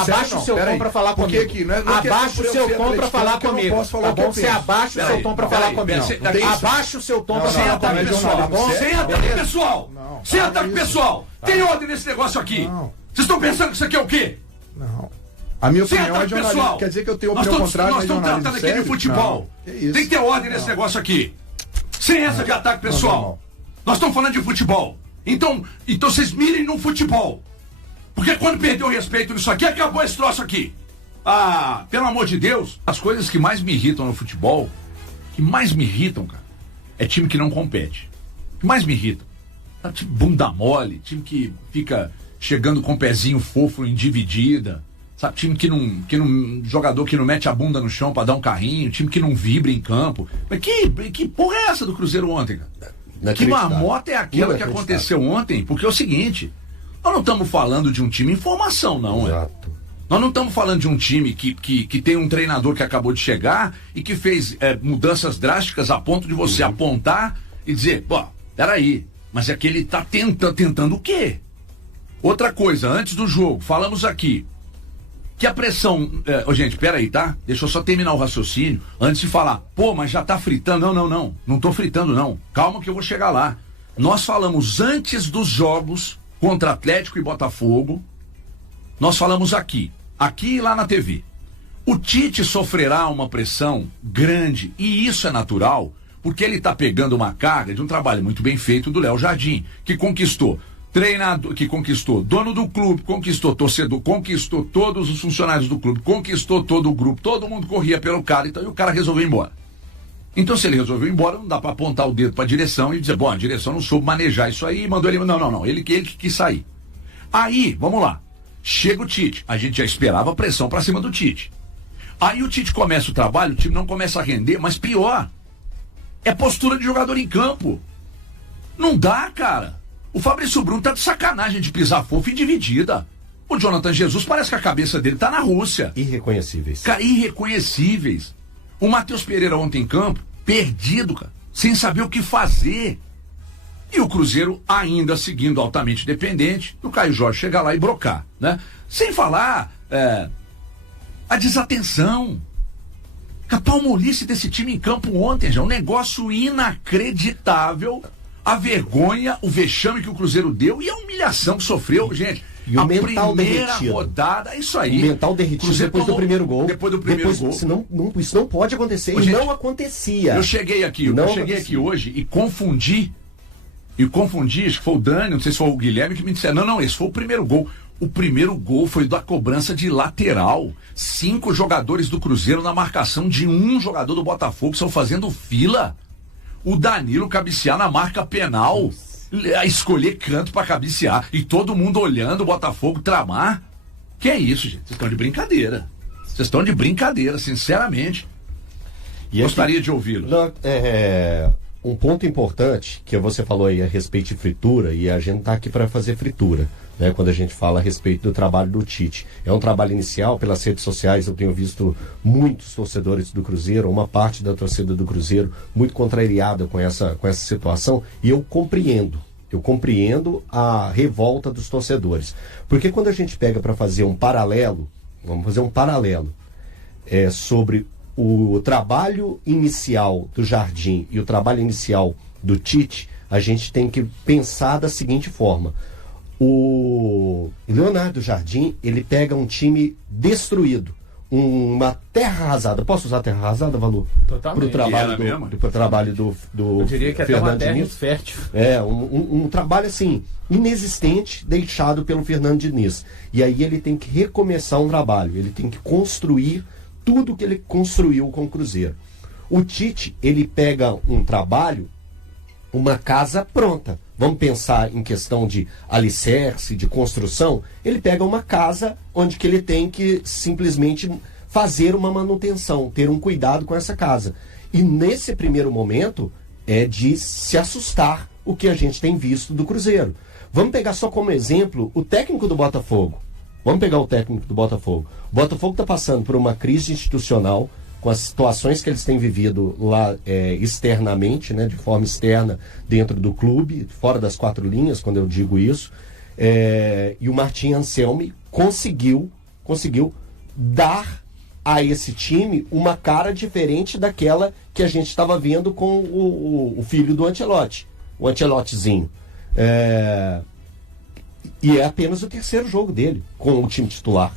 Abaixa o seu tom pra falar comigo. Abaixa o seu tom pra falar comigo. Tá bom? Você abaixa o seu tom pra falar comigo. Abaixa o seu tom pra falar comigo. Senta aí, pessoal. Senta aí, pessoal. Tem ordem nesse negócio aqui. Vocês estão pensando que isso aqui é o quê? Não. A minha opinião é jornalista. Quer dizer que eu tenho opinião contrária. Nós estamos tratando aqui de futebol. Tem que ter ordem nesse negócio aqui. Sem essa de ataque pessoal. Nós estamos falando de futebol. Então vocês mirem no futebol. Porque quando perdeu o respeito nisso aqui, acabou esse troço aqui. Ah, pelo amor de Deus. As coisas que mais me irritam no futebol, cara, é time que não compete. O que mais me irrita? Tipo bunda mole, time que fica chegando com o pezinho fofo em dividida. Sabe, time que não. Jogador que não mete a bunda no chão pra dar um carrinho, time que não vibra em campo. Mas que porra é essa do Cruzeiro ontem, cara? Que marmota é aquela que aconteceu ontem? Porque é o seguinte, nós não estamos falando de um time em formação, não. Exato. Nós não estamos falando de um time que tem um treinador que acabou de chegar e que fez mudanças drásticas a ponto de você apontar e dizer, pô, peraí, mas é que ele tá tentando o quê? Outra coisa, antes do jogo, falamos aqui que a pressão... gente, peraí, tá? Deixa eu só terminar o raciocínio antes de falar, pô, mas já tá fritando. Não tô fritando, não. Calma que eu vou chegar lá. Nós falamos antes dos jogos contra Atlético e Botafogo, nós falamos aqui e lá na TV. O Tite sofrerá uma pressão grande, e isso é natural, porque ele tá pegando uma carga de um trabalho muito bem feito do Léo Jardim, que conquistou treinador, que conquistou dono do clube, conquistou torcedor, conquistou todos os funcionários do clube, conquistou todo o grupo, todo mundo corria pelo cara, então, e o cara resolveu ir embora. Então, se ele resolveu ir embora, não dá para apontar o dedo para a direção e dizer, bom, a direção não soube manejar isso aí e mandou ele... Não, ele que quis sair. Aí, vamos lá, chega o Tite, a gente já esperava a pressão para cima do Tite. Aí o Tite começa o trabalho, o time não começa a render, mas pior, é postura de jogador em campo. Não dá, cara. O Fabrício Bruno tá de sacanagem de pisar fofo e dividida. O Jonathan Jesus parece que a cabeça dele tá na Rússia. Irreconhecíveis. Cara, irreconhecíveis. O Matheus Pereira ontem em campo, perdido, cara, sem saber o que fazer. E o Cruzeiro ainda seguindo altamente dependente do Caio Jorge chegar lá e brocar, né? Sem falar a desatenção. A palmolice desse time em campo ontem, já um negócio inacreditável. A vergonha, o vexame que o Cruzeiro deu e a humilhação que sofreu, gente. E o mental primeira derretido. Rodada, é isso aí. O mental derretido depois do primeiro gol. Depois do primeiro gol. Isso não pode acontecer. Ô, gente, não acontecia. Eu cheguei aqui hoje e confundi, acho que foi o Dani, não sei se foi o Guilherme, que me disseram, não, esse foi o primeiro gol. O primeiro gol foi da cobrança de lateral. 5 jogadores do Cruzeiro na marcação de um jogador do Botafogo, estão fazendo fila. O Danilo cabecear na marca penal, a escolher canto pra cabecear, e todo mundo olhando o Botafogo tramar. Que é isso, gente? Vocês estão de brincadeira. Sinceramente. E gostaria de ouvi-lo. Um ponto importante, que você falou aí a respeito de fritura, e a gente tá aqui para fazer fritura, né? Quando a gente fala a respeito do trabalho do Tite. É um trabalho inicial, pelas redes sociais eu tenho visto muitos torcedores do Cruzeiro, uma parte da torcida do Cruzeiro muito contrariada com essa situação, e eu compreendo a revolta dos torcedores. Porque quando a gente pega para fazer um paralelo, sobre o trabalho inicial do Jardim e o trabalho inicial do Tite, a gente tem que pensar da seguinte forma. O Leonardo Jardim, ele pega um time destruído, uma terra arrasada. Posso usar terra arrasada, Valor? Totalmente. Pro trabalho do eu diria que até uma terra infértil. Um trabalho assim, inexistente, deixado pelo Fernando Diniz. E aí ele tem que recomeçar um trabalho, ele tem que construir tudo que ele construiu com o Cruzeiro. O Tite, ele pega um trabalho, uma casa pronta. Vamos pensar em questão de alicerce, de construção. Ele pega uma casa onde que ele tem que simplesmente fazer uma manutenção, ter um cuidado com essa casa. E nesse primeiro momento é de se assustar o que a gente tem visto do Cruzeiro. Vamos pegar só como exemplo o técnico do Botafogo. Vamos pegar o técnico do Botafogo. O Botafogo está passando por uma crise institucional, com as situações que eles têm vivido lá externamente, né, de forma externa, dentro do clube, fora das 4 linhas, quando eu digo isso. E o Martim Anselmi conseguiu conseguiu dar a esse time uma cara diferente daquela que a gente estava vendo com o filho do Ancelotti, o Ancelottizinho. E é apenas o terceiro jogo dele com o time titular.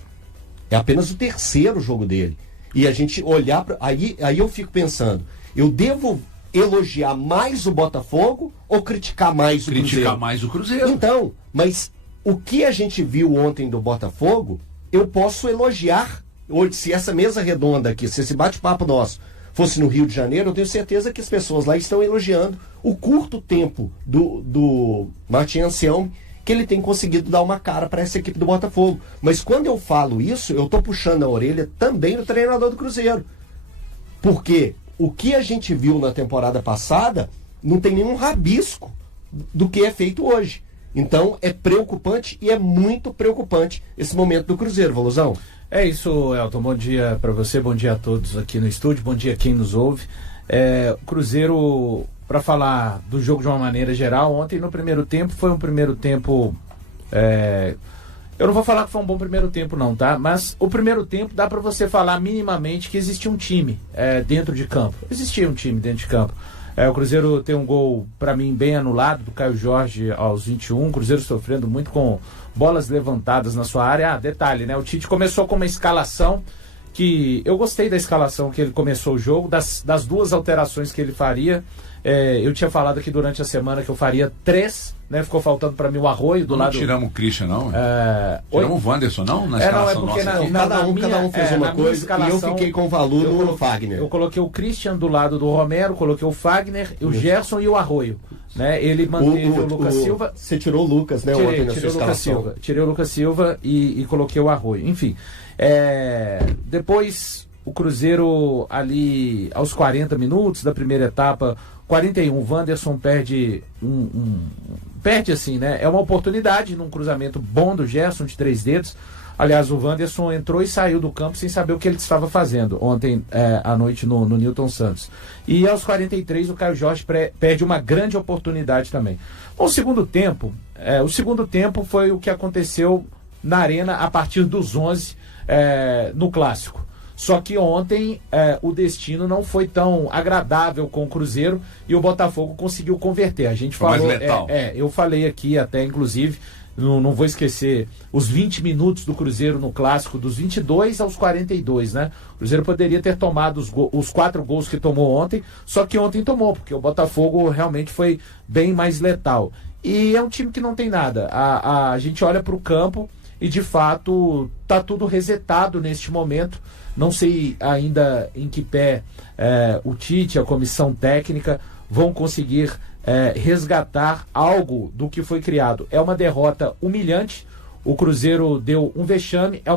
É apenas o terceiro jogo dele. E a gente olhar para... Aí eu fico pensando, eu devo elogiar mais o Botafogo ou criticar mais o Cruzeiro? Criticar mais o Cruzeiro. Então, mas o que a gente viu ontem do Botafogo, eu posso elogiar. Hoje, se essa mesa redonda aqui, se esse bate-papo nosso fosse no Rio de Janeiro, eu tenho certeza que as pessoas lá estão elogiando o curto tempo do Martin Anselmi, que ele tem conseguido dar uma cara para essa equipe do Botafogo. Mas quando eu falo isso, eu estou puxando a orelha também do treinador do Cruzeiro. Porque o que a gente viu na temporada passada não tem nenhum rabisco do que é feito hoje. Então é preocupante e é muito preocupante esse momento do Cruzeiro, Valuzão. É isso, Elton. Bom dia para você, bom dia a todos aqui no estúdio, bom dia a quem nos ouve. O Cruzeiro, para falar do jogo de uma maneira geral, ontem no primeiro tempo foi um primeiro tempo... eu não vou falar que foi um bom primeiro tempo não, tá? Mas o primeiro tempo dá para você falar minimamente que existia um time dentro de campo. Existia um time dentro de campo. O Cruzeiro tem um gol, para mim, bem anulado, do Caio Jorge aos 21. O Cruzeiro sofrendo muito com bolas levantadas na sua área. Detalhe, né? O Tite começou com uma escalação que... Eu gostei da escalação que ele começou o jogo, das duas alterações que ele faria. Eu tinha falado aqui durante a semana que eu faria 3, né? Ficou faltando para mim o Arroio do lado... Não tiramos o Christian, não? Tiramos o Wanderson, não? Na escalação porque cada um fez uma coisa e eu fiquei com o valor no Fagner. Eu coloquei o Christian do lado do Romero, coloquei o Fagner, o Gerson e o Arroio. Né? Ele manteve o Lucas Silva. Você tirou o Lucas, né? Tirei o Lucas Silva e coloquei o Arroio. Enfim, depois o Cruzeiro ali aos 40 minutos da primeira etapa, 41, o Wanderson perde perde assim, né? É uma oportunidade num cruzamento bom do Gerson de 3 dedos. Aliás, o Wanderson entrou e saiu do campo sem saber o que ele estava fazendo ontem à noite no Newton Santos. E aos 43 o Caio Jorge perde uma grande oportunidade também. Bom, o segundo tempo foi o que aconteceu na Arena a partir dos 11 no Clássico. Só que ontem o destino não foi tão agradável com o Cruzeiro e o Botafogo conseguiu converter. A gente falou, mais letal. Eu falei aqui até, inclusive, não vou esquecer os 20 minutos do Cruzeiro no Clássico, dos 22 aos 42, né? O Cruzeiro poderia ter tomado os 4 gols que tomou ontem, só que ontem tomou, porque o Botafogo realmente foi bem mais letal. E é um time que não tem nada. A gente olha para o campo e, de fato, tá tudo resetado neste momento. Não sei ainda em que pé o Tite, a comissão técnica, vão conseguir resgatar algo do que foi criado. É uma derrota humilhante. O Cruzeiro deu um vexame, é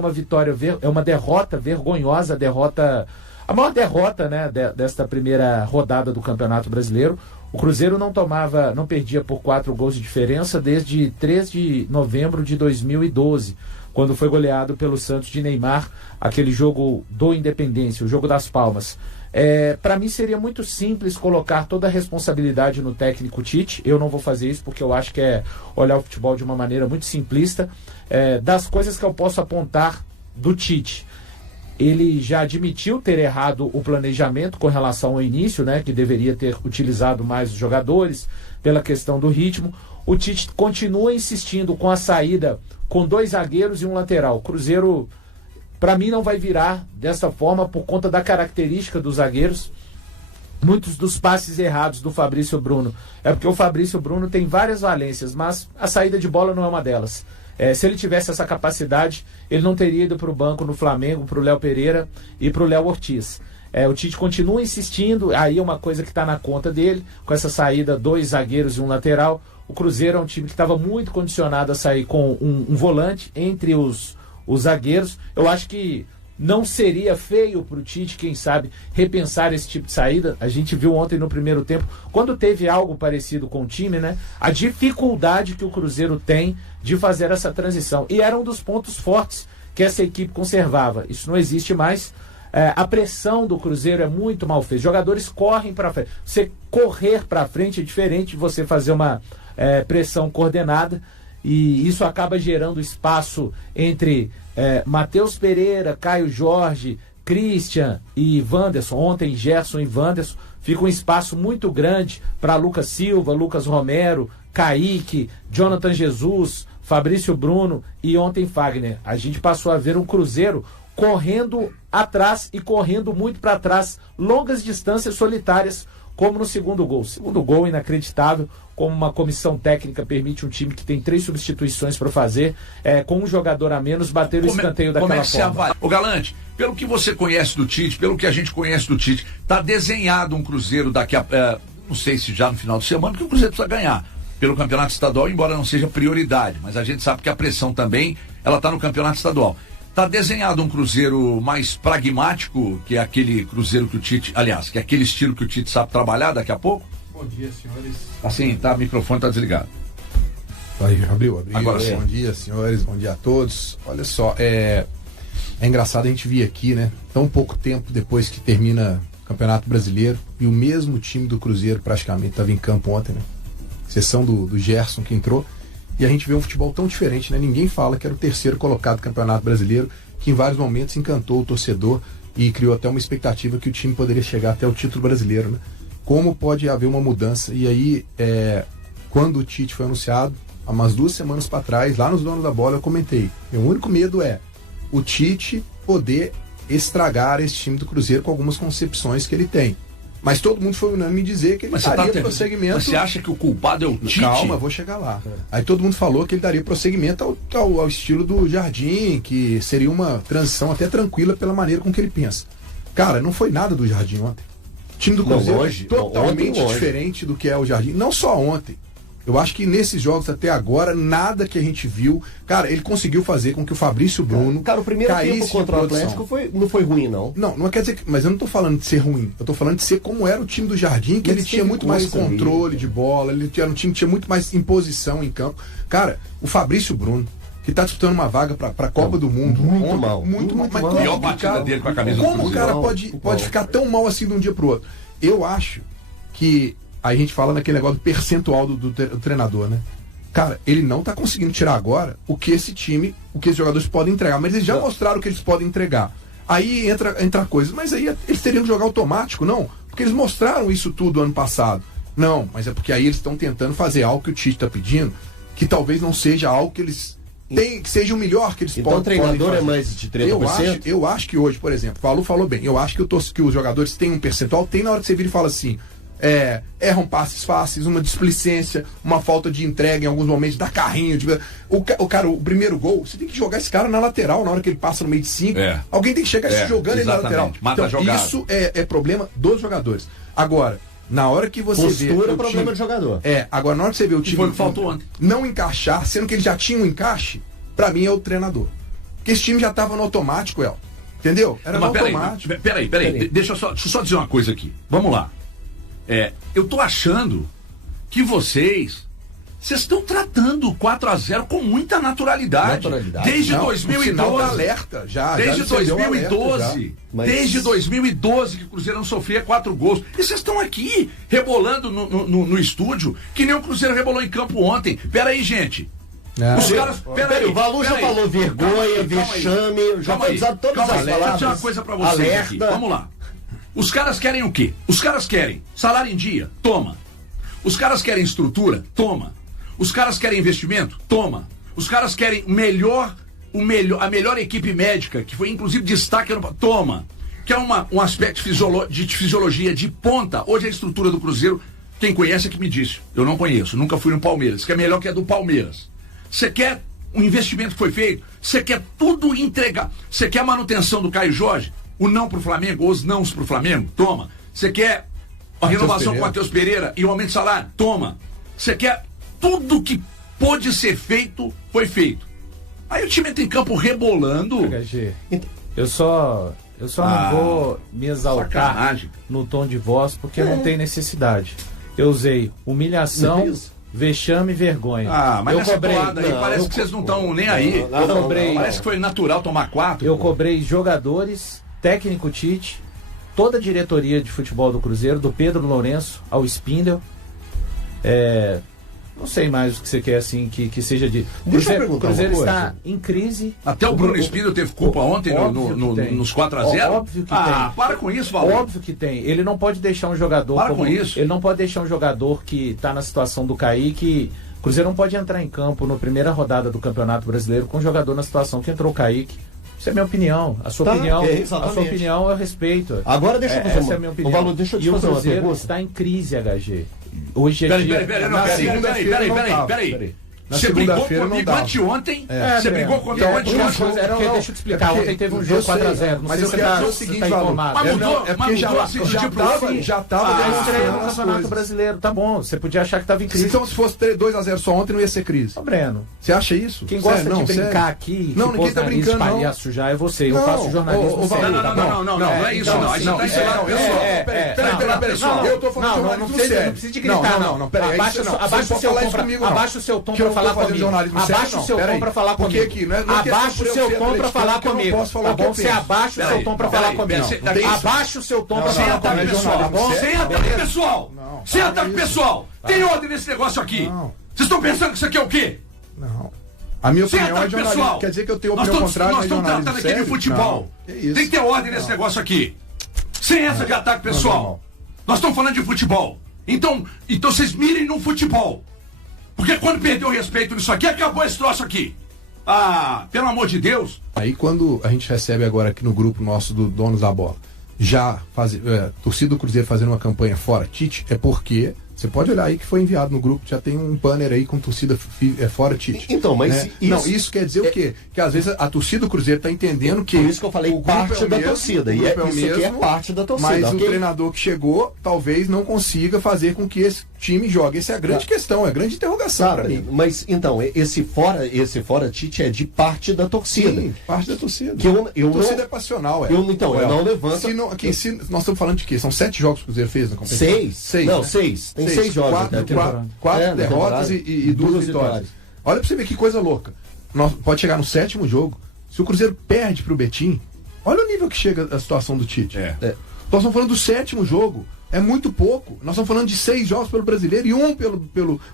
uma derrota vergonhosa, a maior derrota, né, desta primeira rodada do Campeonato Brasileiro. O Cruzeiro não perdia por 4 gols de diferença desde 3 de novembro de 2012, quando foi goleado pelo Santos de Neymar, aquele jogo do Independência, o jogo das Palmas. Para mim seria muito simples colocar toda a responsabilidade no técnico Tite. Eu não vou fazer isso porque eu acho que é olhar o futebol de uma maneira muito simplista. Das coisas que eu posso apontar do Tite, ele já admitiu ter errado o planejamento com relação ao início, né, que deveria ter utilizado mais os jogadores pela questão do ritmo. O Tite continua insistindo com a saída com 2 zagueiros e um lateral. O Cruzeiro, para mim, não vai virar dessa forma por conta da característica dos zagueiros. Muitos dos passes errados do Fabrício Bruno é porque o Fabrício Bruno tem várias valências, mas a saída de bola não é uma delas. Se ele tivesse essa capacidade, ele não teria ido para o banco no Flamengo, para o Léo Pereira e para o Léo Ortiz. O Tite continua insistindo, aí é uma coisa que está na conta dele, com essa saída 2 zagueiros e um lateral. O Cruzeiro é um time que estava muito condicionado a sair com um volante entre os zagueiros. Eu acho que não seria feio para o Tite, quem sabe, repensar esse tipo de saída. A gente viu ontem no primeiro tempo, quando teve algo parecido com o time, né? A dificuldade que o Cruzeiro tem de fazer essa transição. E era um dos pontos fortes que essa equipe conservava. Isso não existe mais. A pressão do Cruzeiro é muito mal feita. Os jogadores correm para frente. Você correr para frente é diferente de você fazer uma pressão coordenada. E isso acaba gerando espaço entre Matheus Pereira, Caio Jorge, Christian e Wanderson, ontem Gerson e Wanderson, fica um espaço muito grande para Lucas Silva, Lucas Romero, Kaique, Jonathan Jesus, Fabrício Bruno e ontem Fagner. A gente passou a ver um Cruzeiro correndo atrás e correndo muito para trás, longas distâncias solitárias, como no segundo gol. Segundo gol inacreditável, como uma comissão técnica permite um time que tem 3 substituições para fazer, com um jogador a menos, bater o escanteio daquela forma. Ô Galante, pelo que você conhece do Tite, pelo que a gente conhece do Tite, tá desenhado um Cruzeiro daqui a... não sei se já no final de semana, porque o Cruzeiro precisa ganhar pelo campeonato estadual, embora não seja prioridade, mas a gente sabe que a pressão também, ela tá no campeonato estadual. Tá desenhado um Cruzeiro mais pragmático, que é aquele Cruzeiro que o Tite, aliás, que é aquele estilo que o Tite sabe trabalhar daqui a pouco? Bom dia, senhores. Assim, tá, o microfone tá desligado. Aí, abriu. Agora sim. Bom dia, senhores, bom dia a todos. Olha só, é engraçado a gente vir aqui, né, tão pouco tempo depois que termina o Campeonato Brasileiro, e o mesmo time do Cruzeiro praticamente estava em campo ontem, né? Exceção do Gerson que entrou. E a gente vê um futebol tão diferente, né? Ninguém fala que era o terceiro colocado do Campeonato Brasileiro, que em vários momentos encantou o torcedor e criou até uma expectativa que o time poderia chegar até o título brasileiro, né? Como pode haver uma mudança? E aí, quando o Tite foi anunciado, há umas 2 semanas para trás, lá nos Donos da Bola, eu comentei. Meu único medo é o Tite poder estragar esse time do Cruzeiro com algumas concepções que ele tem. Mas todo mundo foi unânime em dizer que ele daria prosseguimento. Mas você acha que o culpado é o Tite? Calma, vou chegar lá. Aí todo mundo falou que ele daria prosseguimento ao estilo do Jardim, que seria uma transição até tranquila pela maneira com que ele pensa. Cara, não foi nada do Jardim ontem. O time do Cruzeiro é totalmente diferente do que é o Jardim. Não só ontem. Eu acho que nesses jogos até agora, nada que a gente viu... Cara, ele conseguiu fazer com que o Fabrício Bruno... Cara, o primeiro tempo contra o Atlético não foi ruim, não. Não quer dizer que... Mas eu não tô falando de ser ruim. Eu tô falando de ser como era o time do Jardim, que ele tinha muito mais controle de bola, ele era um time que tinha muito mais imposição em campo. Cara, o Fabrício Bruno, que tá disputando uma vaga pra Copa do Mundo... Muito mal. Muito mal. Mas pior partida dele com a camisa do Cruzeiro. Como o cara pode ficar tão mal assim de um dia pro outro? Eu acho que... Aí a gente fala naquele negócio do percentual do treinador, né? Cara, ele não tá conseguindo tirar agora o que esse time, o que esses jogadores podem entregar. Mas eles já mostraram o que eles podem entregar. Aí entra coisa. Mas aí eles teriam que jogar automático, não? Porque eles mostraram isso tudo ano passado. Não, mas é porque aí eles estão tentando fazer algo que o Tite tá pedindo, que talvez não seja algo que eles têm, que seja o melhor que eles podem fazer. Então o treinador é mais de 30%? Eu acho que hoje, por exemplo, falou bem, eu acho que os jogadores têm um percentual, tem na hora que você vira e fala assim... erram passes fáceis, uma displicência, uma falta de entrega em alguns momentos, dá carrinho. O primeiro gol, você tem que jogar esse cara na lateral na hora que ele passa no meio de 5. Alguém tem que chegar jogando ele na lateral. Então, isso é problema dos jogadores. Agora, na hora que você vê. Postura é problema do jogador. Agora, na hora que você vê o time. Foi o que faltou ontem. Não encaixar, sendo que ele já tinha um encaixe, pra mim é o treinador. Porque esse time já tava no automático, entendeu? Era no automático. Peraí. Deixa eu só dizer uma coisa aqui. Vamos lá. Eu tô achando que vocês estão tratando o 4-0 com muita naturalidade. Desde 2012. Alerta, desde 2012. Desde 2012 que o Cruzeiro não sofria 4 gols. E vocês estão aqui rebolando no estúdio, que nem o Cruzeiro rebolou em campo ontem. Peraí, gente. Os caras. Peraí, o Valu já falou vergonha, vexame, já foi usado todas as palavras. Deixa eu dizer uma coisa pra vocês aqui. Vamos lá. Os caras querem o quê? Os caras querem salário em dia? Toma. Os caras querem estrutura? Toma. Os caras querem investimento? Toma. Os caras querem a melhor equipe médica, que foi inclusive destaque ano... Toma. Que é um aspecto de fisiologia de ponta. Hoje a estrutura do Cruzeiro, quem conhece é que me disse. Eu não conheço, nunca fui no Palmeiras. Que é melhor que a do Palmeiras. Você quer um investimento que foi feito? Você quer tudo entregar? Você quer a manutenção do Caio Jorge? O não pro Flamengo, os nãos pro Flamengo? Toma. Você quer a renovação com o Matheus Pereira e o aumento de salário? Toma. Você quer tudo que pôde ser feito, foi feito. Aí o time entra em campo rebolando. Eu só não vou me exaltar no tom de voz, porque não tem necessidade. Eu usei humilhação, vexame e vergonha. Mas essa toada aí parece que vocês não estão nem aí. Parece que foi natural tomar 4. Eu cobrei jogadores, técnico Tite, toda a diretoria de futebol do Cruzeiro, do Pedro Lourenço ao Spindel. Não sei mais o que você quer, assim, que seja de... O Cruzeiro está em crise. Até o Bruno Espírito teve culpa ontem nos 4-0. Óbvio que tem. Para com isso, Valdir. Óbvio que tem. Ele não pode deixar um jogador... Com isso. Ele não pode deixar um jogador que está na situação do Kaique... O Cruzeiro não pode entrar em campo na primeira rodada do Campeonato Brasileiro com um jogador na situação que entrou o Kaique. Isso é minha opinião. A sua opinião eu respeito. Agora deixa eu fazer essa é a minha opinião. Valor, deixa eu te fazer o uma Cruzeiro pergunta. está em crise, HG. Hoje é Peraí. Você brigou comigo anteontem. Você brigou comigo anteontem. Deixa eu te explicar. Ontem teve um jogo 4-0. Mas eu quero dizer o seguinte, Valor. É porque já estava estreia no Campeonato Brasileiro. Tá bom. Você podia achar que estava em crise. Então, se fosse 2-0 só ontem, não ia ser crise. Ô, Breno. Você acha isso? Quem gosta de brincar aqui, não, ninguém tá brincando, palhaço já é você. Eu faço jornalismo sério. Não é isso, não. Peraí, pessoal. Eu tô falando jornalismo sério. Não precisa de gritar, não. Peraí, abaixa o seu tom pra falar comigo. Abaixa o seu tom pra falar comigo. Abaixa o seu tom pra falar comigo. Tá bom? Você abaixa o seu tom pra falar comigo. Abaixa o seu tom pra falar comigo. Sem ataque pessoal. Sem ataque pessoal. Tem ordem nesse negócio aqui. Vocês estão pensando que isso aqui é o quê? Não. A minha opinião é jornalismo. Quer dizer que eu tenho opinião contrária. Nós estamos tratando aqui de futebol. Tem que ter ordem nesse negócio aqui. Sem essa de ataque pessoal. Nós estamos falando de futebol. Então vocês mirem no futebol. Porque quando perdeu o respeito nisso aqui, acabou esse troço aqui. Pelo amor de Deus. Aí quando a gente recebe agora aqui no grupo nosso do Donos da Bola, torcida do Cruzeiro fazendo uma campanha fora Tite, é porque... Você pode olhar aí que foi enviado no grupo, já tem um banner aí com torcida fora Tite. Então, mas isso quer dizer o quê? Que às vezes a torcida do Cruzeiro está entendendo que... Por isso que eu falei parte da torcida. E isso aqui é parte da torcida. Mas o treinador que chegou talvez não consiga fazer com que esse time jogue. Essa é a grande questão, é a grande interrogação para mim. Mas então, esse fora Tite é de parte da torcida. Sim, parte da torcida. Torcida é passional, eu não levanto... Nós estamos falando de quê? São 7 jogos que o Cruzeiro fez na competição? 6. Não, 6. Tem 6 jogos. 4 derrotas e 2 vitórias. Olha pra você ver que coisa louca. Pode chegar no 7º jogo. Se o Cruzeiro perde pro Betim, olha o nível que chega a situação do Tite. Nós estamos falando do 7º jogo. É muito pouco. Nós estamos falando de 6 jogos pelo Brasileiro e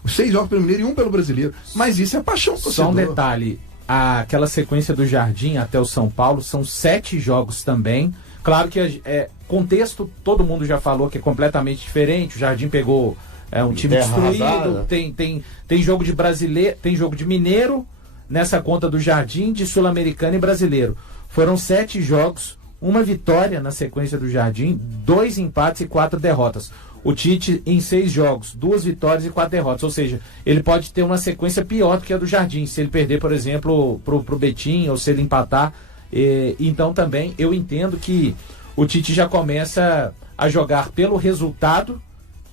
6 jogos pelo Mineiro e 1 pelo Brasileiro. Mas isso é paixão do torcedor. Só um detalhe. Aquela sequência do Jardim até o São Paulo são 7 jogos também. Claro que contexto, todo mundo já falou que é completamente diferente. O Jardim pegou um time destruído. Tem jogo de brasileiro, tem jogo de mineiro nessa conta do Jardim, de sul-americano e brasileiro. Foram 7 jogos, 1 vitória na sequência do Jardim, 2 empates e 4 derrotas. O Tite em 6 jogos, 2 vitórias e 4 derrotas. Ou seja, ele pode ter uma sequência pior do que a do Jardim, se ele perder, por exemplo, pro Betim, ou se ele empatar. Então também eu entendo que o Tite já começa a jogar pelo resultado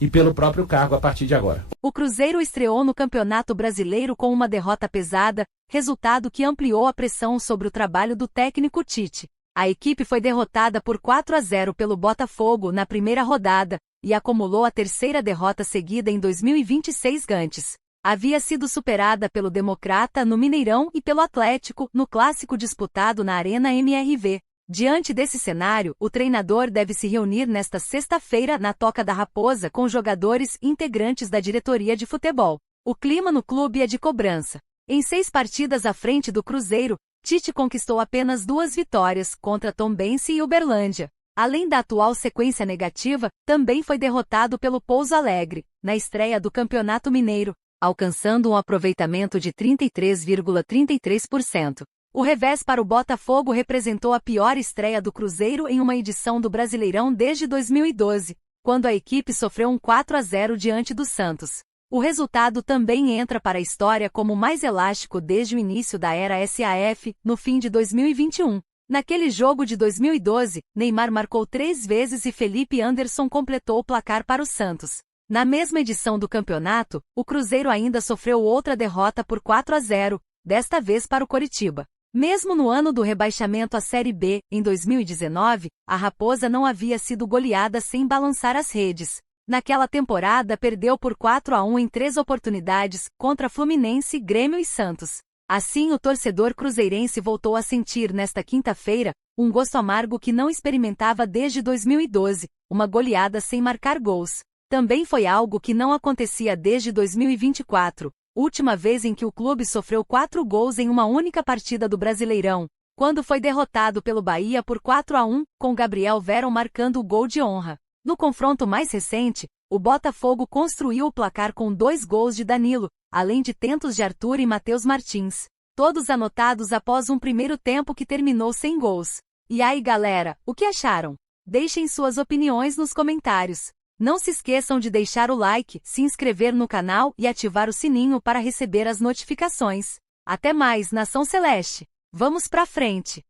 e pelo próprio cargo a partir de agora. O Cruzeiro estreou no Campeonato Brasileiro com uma derrota pesada, resultado que ampliou a pressão sobre o trabalho do técnico Tite. A equipe foi derrotada por 4-0 pelo Botafogo na primeira rodada e acumulou a 3ª derrota seguida em 2026 antes. Havia sido superada pelo Democrata no Mineirão e pelo Atlético no clássico disputado na Arena MRV. Diante desse cenário, o treinador deve se reunir nesta sexta-feira na Toca da Raposa com jogadores integrantes da diretoria de futebol. O clima no clube é de cobrança. Em 6 partidas à frente do Cruzeiro, Tite conquistou apenas 2 vitórias contra Tombense e Uberlândia. Além da atual sequência negativa, também foi derrotado pelo Pouso Alegre, na estreia do Campeonato Mineiro, alcançando um aproveitamento de 33,33%. O revés para o Botafogo representou a pior estreia do Cruzeiro em uma edição do Brasileirão desde 2012, quando a equipe sofreu um 4-0 diante do Santos. O resultado também entra para a história como o mais elástico desde o início da era SAF, no fim de 2021. Naquele jogo de 2012, Neymar marcou 3 vezes e Felipe Anderson completou o placar para o Santos. Na mesma edição do campeonato, o Cruzeiro ainda sofreu outra derrota por 4-0, desta vez para o Coritiba. Mesmo no ano do rebaixamento à Série B, em 2019, a Raposa não havia sido goleada sem balançar as redes. Naquela temporada perdeu por 4-1 em 3 oportunidades, contra Fluminense, Grêmio e Santos. Assim o torcedor cruzeirense voltou a sentir nesta quinta-feira um gosto amargo que não experimentava desde 2012, uma goleada sem marcar gols. Também foi algo que não acontecia desde 2024, última vez em que o clube sofreu 4 gols em uma única partida do Brasileirão, quando foi derrotado pelo Bahia por 4-1, com Gabriel Veron marcando o gol de honra. No confronto mais recente, o Botafogo construiu o placar com 2 gols de Danilo, além de tentos de Arthur e Matheus Martins, todos anotados após um primeiro tempo que terminou sem gols. E aí, galera, o que acharam? Deixem suas opiniões nos comentários. Não se esqueçam de deixar o like, se inscrever no canal e ativar o sininho para receber as notificações. Até mais, Nação Celeste! Vamos pra frente!